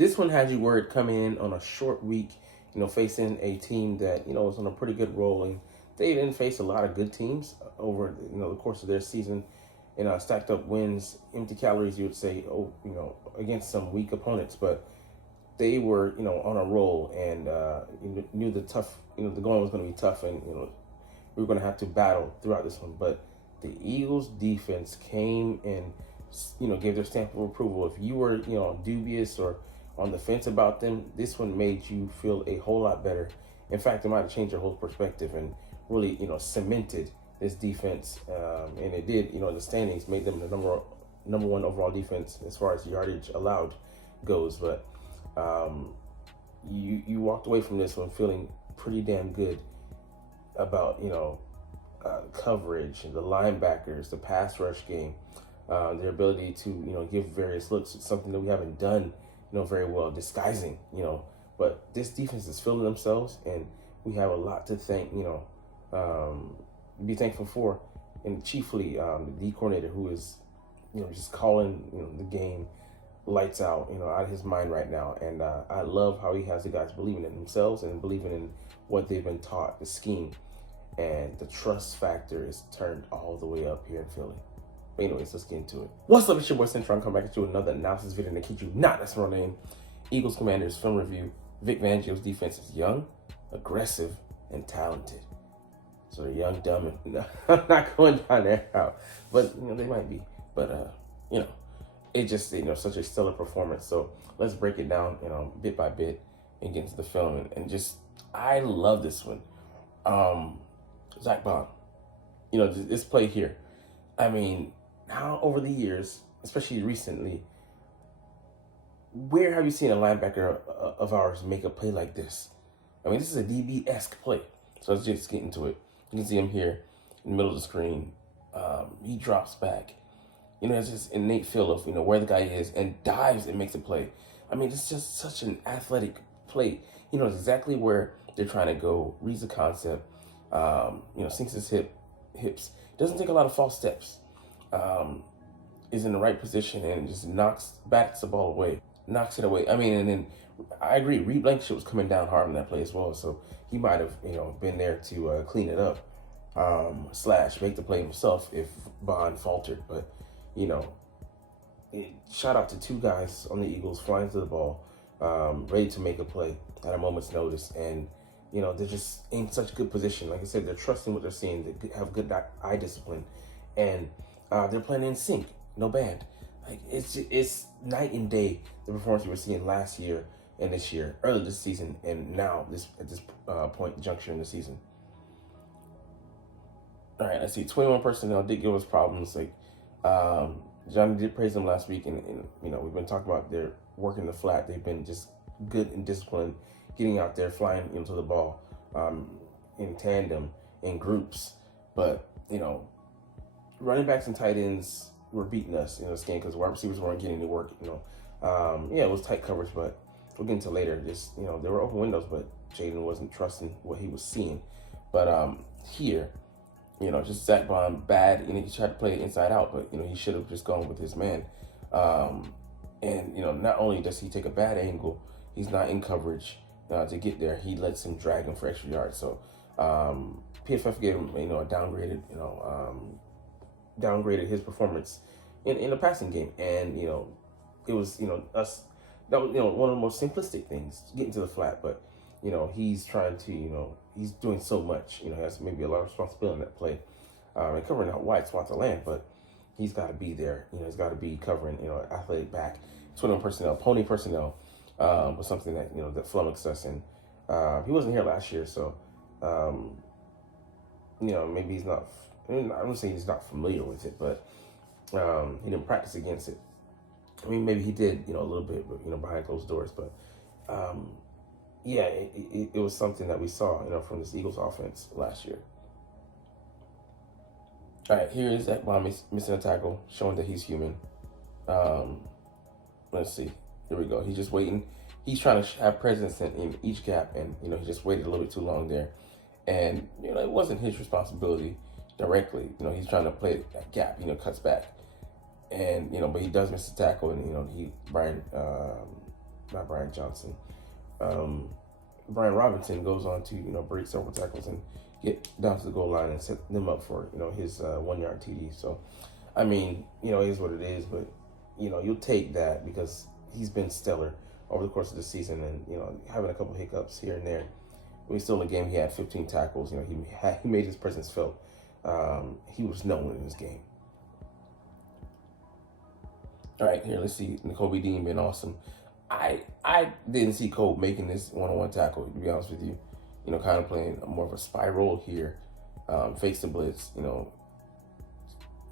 This one had you worried coming in on a short week, facing a team that, was on a pretty good roll. And they didn't face a lot of good teams over, the course of their season. Stacked up wins, empty calories, you would say, against some weak opponents. But they were, on a roll, and you knew the going was going to be tough, and we were going to have to battle throughout this one. But the Eagles defense came and gave their stamp of approval. If you were dubious or on the fence about them, this one made you feel a whole lot better. In fact, it might have changed your whole perspective and really cemented this defense, and it did. The standings made them the number one overall defense as far as yardage allowed goes. But you walked away from this one feeling pretty damn good about coverage, the linebackers, the pass rush game, their ability to give various looks. It's something that we haven't done very well, disguising. But this defense is feeling themselves, and we have a lot to be thankful for, and chiefly the D coordinator, who is just calling the game lights out, out of his mind right now. And I love how he has the guys believing in themselves and believing in what they've been taught, the scheme, and the trust factor is turned all the way up here in Philly. But anyways, let's get into it. What's up, it's your boy Central. I'm coming back to another analysis video to keep you not. That's my name. Eagles Commanders film review. Vic Fangio's defense is young, aggressive, and talented. So they're young, dumb, and I'm not going down their route, but they might be. But it just such a stellar performance. So let's break it down bit by bit and get into the film, and just I love this one. Zach Bond, this play here. I mean, how over the years, especially recently, where have you seen a linebacker of ours make a play like this? I mean, this is a DB-esque play. So let's just get into it. You can see him here in the middle of the screen. He drops back. It's just innate feel of, where the guy is, and dives and makes a play. I mean, it's just such an athletic play. It's exactly where they're trying to go, reads the concept, sinks his hips. Doesn't take a lot of false steps. Is in the right position and just bats the ball away, knocks it away. I mean, and then I agree, Reed Blankenship was coming down hard on that play as well. So he might have, been there to clean it up, / make the play himself if Bond faltered. But, shout out to two guys on the Eagles flying to the ball, ready to make a play at a moment's notice. And, they're just in such good position. Like I said, they're trusting what they're seeing. They have good eye discipline. And they're playing in sync, no band. Like it's night and day, the performance we were seeing last year and this year, early this season, and now at this juncture in the season. All right, let's see. 21 personnel did give us problems. Like Johnny did praise them last week, and we've been talking about their working the flat. They've been just good and disciplined, getting out there, flying into the ball in tandem, in groups. But running backs and tight ends were beating us in this game because wide receivers weren't getting any work. It was tight coverage, but we'll get into later. Just there were open windows, but Jayden wasn't trusting what he was seeing. But here, just Zach Bond bad. He tried to play it inside out, but he should have just gone with his man. And not only does he take a bad angle, he's not in coverage to get there. He lets him drag him for extra yards. So PFF gave him a downgraded his performance in the passing game, and it was us, that was one of the most simplistic things, getting to the flat. But he's trying to he's doing so much, he has maybe a lot of responsibility in that play, and covering that wide swath of land. But he's got to be there. He's got to be covering athletic back. 21 personnel, pony personnel was something that that flummoxed us, and he wasn't here last year, so maybe he's not. I'm not saying he's not familiar with it, but he didn't practice against it. I mean, maybe he did, a little bit, but behind closed doors. But it was something that we saw, from this Eagles offense last year. All right, here is Zach Bond missing a tackle, showing that he's human. Let's see. Here we go. He's just waiting. He's trying to have presence in each gap, and he just waited a little bit too long there. And it wasn't his responsibility directly. He's trying to play that gap. Cuts back, and but he does miss the tackle, and Brian not Brian Johnson. Brian Robinson goes on to, break several tackles and get down to the goal line and set them up for, his 1 yard TD. So, I mean, it is what it is, but, you'll take that because he's been stellar over the course of the season and, having a couple hiccups here and there. When he's still in the game, he had 15 tackles. He made his presence felt. He was known in this game. All right, here, let's see. Nakobe Dean been awesome. I didn't see Cole making this one-on-one tackle, to be honest with you. Kind of playing more of a spiral here. Fakes the blitz,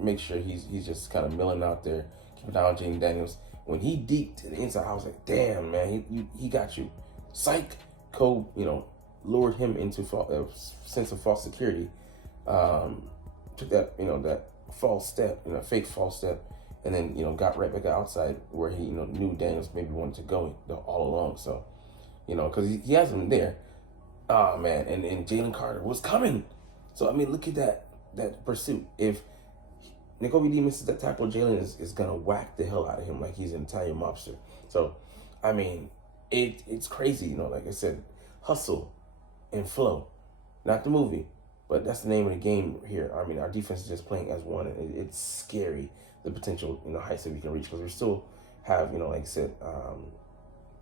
make sure he's just kind of milling out there, keeping an eye on Jayden Daniels. When he deep to the inside, I was like, damn, man, he got you. Psych. Cole, lured him into a sense of false security. Took that, that false step, fake false step, and then, got right back outside where he, knew Daniels maybe wanted to go all along. So, because he has him there. Oh, man, and Jalen Carter was coming. So, I mean, look at that pursuit. If Nakobe Dean misses that tackle, Jalen is going to whack the hell out of him like he's an Italian mobster. So, I mean, it's crazy, like I said, hustle and flow. Not the movie, but that's the name of the game here. I mean, our defense is just playing as one, and it's scary, the potential, heights that we can reach, because we still have, like I said,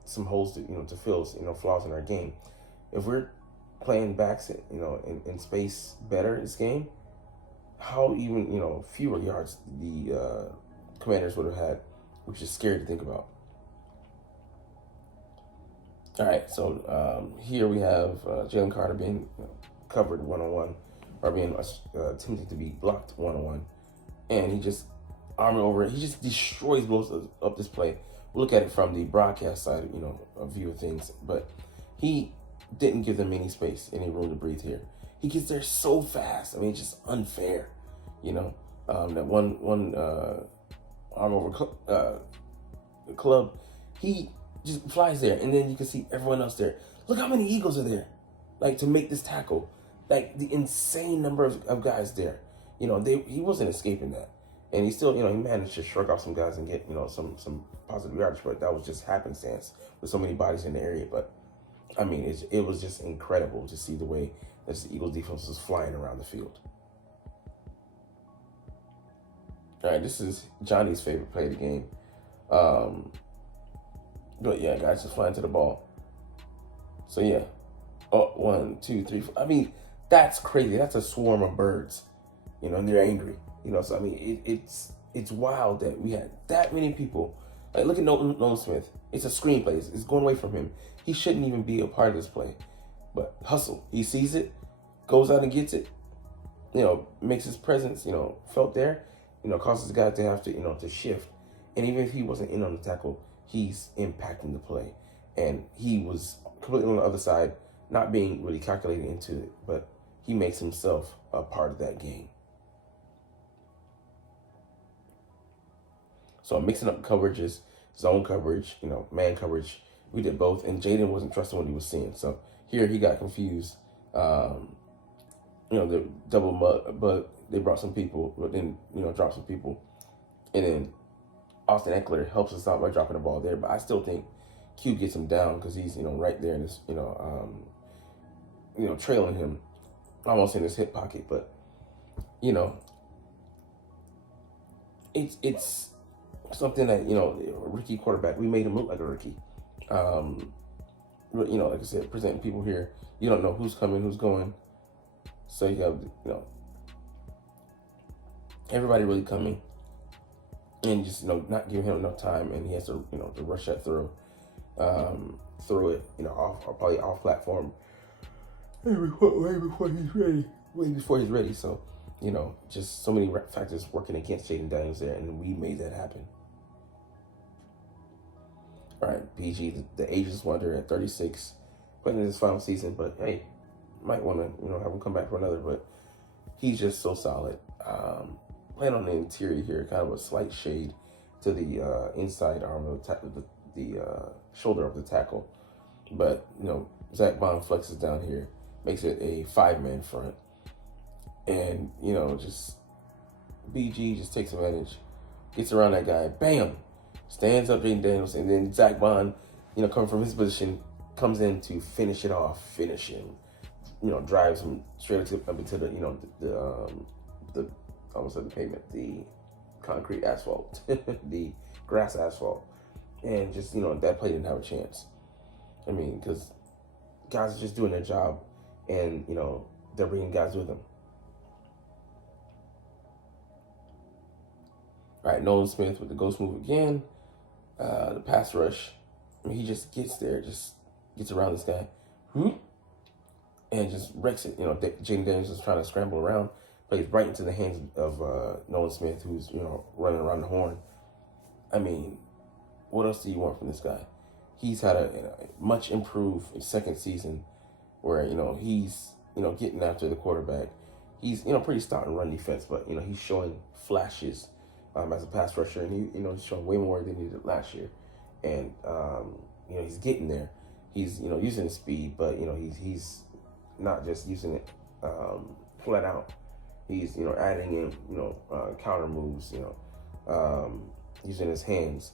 some holes to, to fill, flaws in our game. If we're playing backs, in space better this game, how even, fewer yards the Commanders would have had, which is scary to think about. All right, so here we have Jalen Carter being covered one-on-one, or being attempting to be blocked one-on-one, and he just armor over it. He just destroys most of this play. We'll look at it from the broadcast side, of view of things, but he didn't give them any space, any room to breathe here. He gets there so fast. I mean, it's just unfair, that one arm over club, he just flies there, and then you can see everyone else there. Look how many Eagles are there, like, to make this tackle. Like, the insane number of guys there. He wasn't escaping that. And he still, he managed to shrug off some guys and get, some positive yardage, but that was just happenstance with so many bodies in the area. But, I mean, it was just incredible to see the way that the Eagles defense was flying around the field. All right, this is Johnny's favorite play of the game. But yeah, guys just flying to the ball. So yeah. Oh, 1, 2, 3, 4. I mean, that's crazy. That's a swarm of birds. And they're angry. So I mean, it's wild that we had that many people. Like, look at Nolan Smith. It's a screenplay. It's going away from him. He shouldn't even be a part of this play. But hustle. He sees it, goes out and gets it. Makes his presence, felt there. Causes the guy to have to, to shift. And even if he wasn't in on the tackle, he's impacting the play. And he was completely on the other side, not being really calculated into it, but he makes himself a part of that game. So mixing up coverages, zone coverage, man coverage, we did both. And Jayden wasn't trusting what he was seeing. So here he got confused. The double mug, but they brought some people, but then, dropped some people. And then Austin Eckler helps us out by dropping the ball there. But I still think Q gets him down because he's, right there in this, trailing him almost in his hip pocket. But, it's something that, a rookie quarterback, we made him look like a rookie. Like I said, presenting people here, you don't know who's coming, who's going. So you have, everybody really coming and just, not giving him enough time, and he has to, to rush that throw it, off, or probably off platform way before he's ready. So, just so many factors working against Jayden Daniels there, and we made that happen. All right, PG, the ageless wonder at 36, playing in his final season, but hey, might want to, have him come back for another, but he's just so solid. Playing on the interior here, kind of a slight shade to the inside arm of the shoulder of the tackle. But, Zach Bond flexes down here, makes it a 5-man front. And, just BG just takes advantage, gets around that guy, bam, stands up Jayden Daniels, and then Zach Bond coming from his position, comes in to finish it off, finishing, drives him straight up into the, the I almost said the pavement, the concrete asphalt, the grass asphalt, and just, that play didn't have a chance. I mean, because guys are just doing their job, and, they're bringing guys with them. All right, Nolan Smith with the ghost move again. The pass rush. I mean, he just gets there, just gets around this guy, and just wrecks it. Jayden Daniels is trying to scramble around, plays right into the hands of Nolan Smith, who's running around the horn. I mean, what else do you want from this guy? He's had a much improved second season, where he's getting after the quarterback. He's pretty stout in run defense, but he's showing flashes as a pass rusher, and he's showing way more than he did last year. And he's getting there. He's using his speed, but he's not just using it flat out. He's adding in counter moves, using his hands,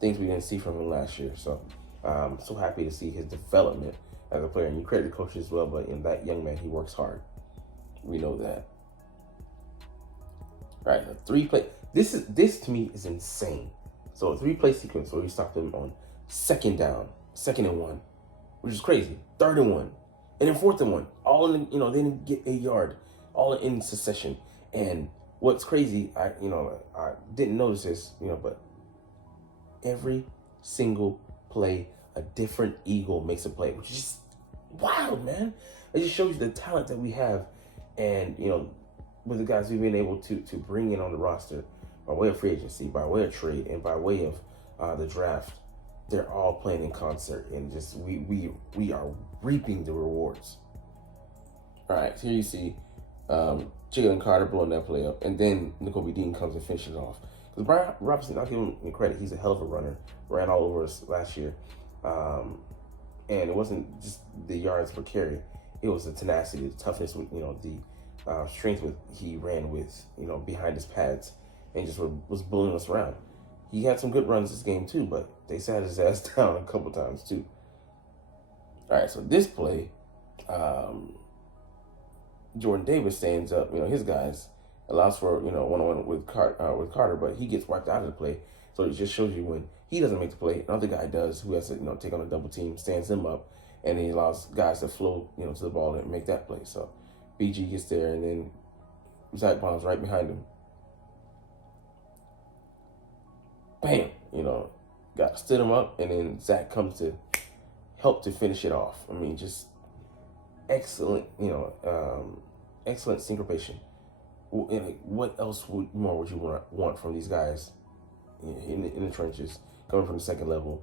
things we didn't see from him last year. So I'm so happy to see his development as a player. And you credit the coach as well, but that young man, he works hard. We know that. All right, a 3-play. This to me is insane. So a 3-play sequence where we stopped them on second down, 2nd and 1, which is crazy. 3rd and 1, and then 4th and 1. All in, they didn't get a yard, all in succession. And what's crazy, I didn't notice this, but every single play, a different Eagle makes a play, which is just wild, man. It just shows you the talent that we have, and with the guys we've been able to bring in on the roster by way of free agency, by way of trade, and by way of the draft. They're all playing in concert, and just we are reaping the rewards. All right, so here you see Jalen Carter blowing that play up, and then Nakobe Dean comes and finishes off. Because Brian Robinson, I'll give him credit, he's a hell of a runner. Ran all over us last year. And it wasn't just the yards per carry. It was the tenacity, the toughness, with the strength with he ran with, behind his pads, and just was bullying us around. He had some good runs this game too, but they sat his ass down a couple times too. All right, so this play, Jordan Davis stands up, his guys, allows for, one-on-one with Carter, but he gets wiped out of the play. So it just shows you when he doesn't make the play, another guy does, who has to, take on a double team, stands him up, and he allows guys to flow, to the ball and make that play. So BG gets there, and then Zach Bond's right behind him. Bam! Stood him up, and then Zach comes to help to finish it off. I mean, just excellent, excellent syncopation. What else more would you want from these guys in the trenches, coming from the second level,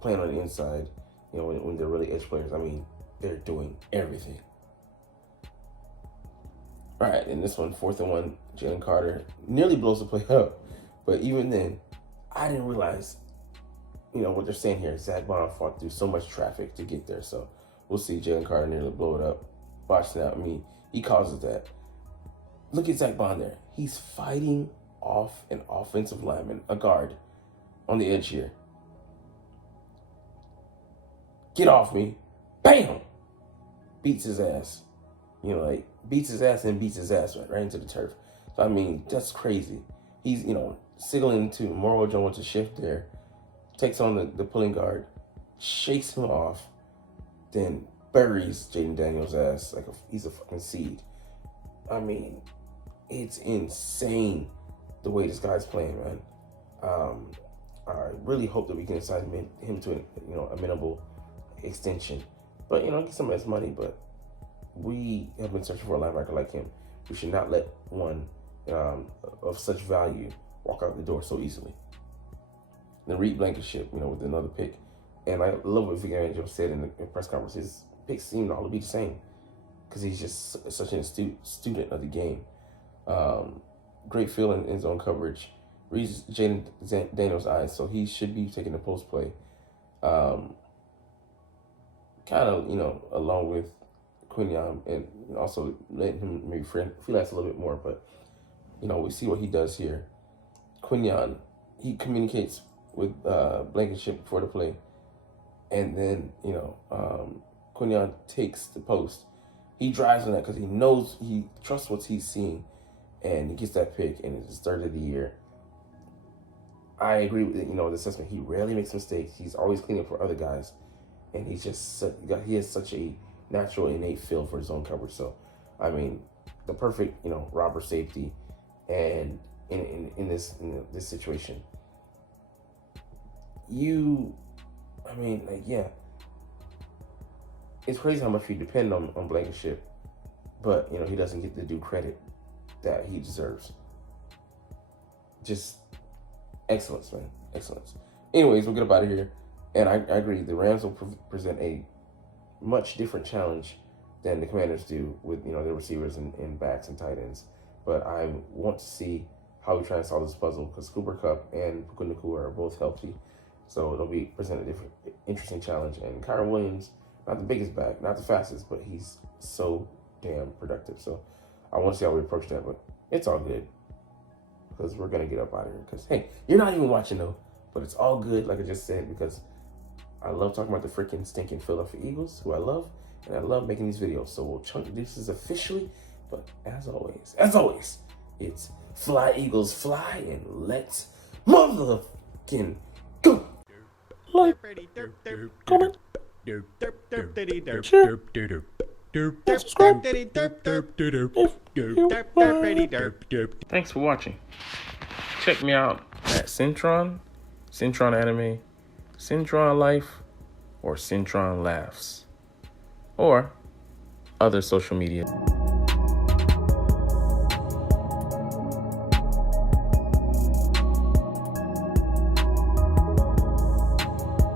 playing on the inside, when they're really edge players? I mean, they're doing everything. All right, in this one, 4th and 1, Jalen Carter nearly blows the play up. But even then, I didn't realize, what they're saying here. Zach Bond fought through so much traffic to get there. So we'll see Jalen Carter nearly blow it up. Watch that. I mean, he causes that. Look at Zach Bond there. He's fighting off an offensive lineman, a guard, on the edge here. Get off me. Bam! Beats his ass. Beats his ass and beats his ass right into the turf. So, I mean, that's crazy. He's, signaling to Morrow Jones to shift there, takes on the pulling guard, shakes him off, then buries Jayden Daniels' ass like he's a fucking seed. I mean, it's insane the way this guy's playing, man. I really hope that we can sign him to a minimal extension, but get some of his money. But we have been searching for a linebacker like him. We should not let one of such value walk out the door so easily. The Reed Blankenship, with another pick, and I love what Vic Angel said in the press conference. His picks seem all to be the same because he's just such an astute student of the game. Great feel in zone coverage. Reads Jayden Daniels' eyes, so he should be taking the post play. Kind of, along with Quinion, and also letting him maybe freelance a little bit more. But we see what he does here. Quinion, he communicates with Blankenship before the play, and then Quinion takes the post. He drives on that because he trusts what he's seeing, and he gets that pick, and it's his third of the year. I agree with the assessment. He rarely makes mistakes. He's always cleaning up for other guys, and he has such a natural, innate feel for his own coverage. So, I mean, the perfect robber safety, and in this situation, it's crazy how much we depend on Blankenship, but he doesn't get the due credit that he deserves. Just excellence, man, excellence. Anyways, we'll get up out of here, and I agree. The Rams will present a much different challenge than the Commanders do with their receivers and backs and tight ends. But I want to see how we try and solve this puzzle because Cooper Kupp and Puka Nacua are both healthy, so it'll be present a different, interesting challenge. And Kyron Williams, not the biggest back, not the fastest, but he's so damn productive. So I want to see how we approach that, but it's all good because we're gonna get up out of here. Because hey, you're not even watching though, but it's all good, like I just said, because I love talking about the freaking stinking Philadelphia Eagles, who I love, and I love making these videos. So we'll chunk this is officially, but as always, it's fly Eagles fly, and let's motherfucking go. Like, comment, share, subscribe. Thanks for watching. Check me out at Centron Anime, Centron Life, or Centron Laughs, or other social media.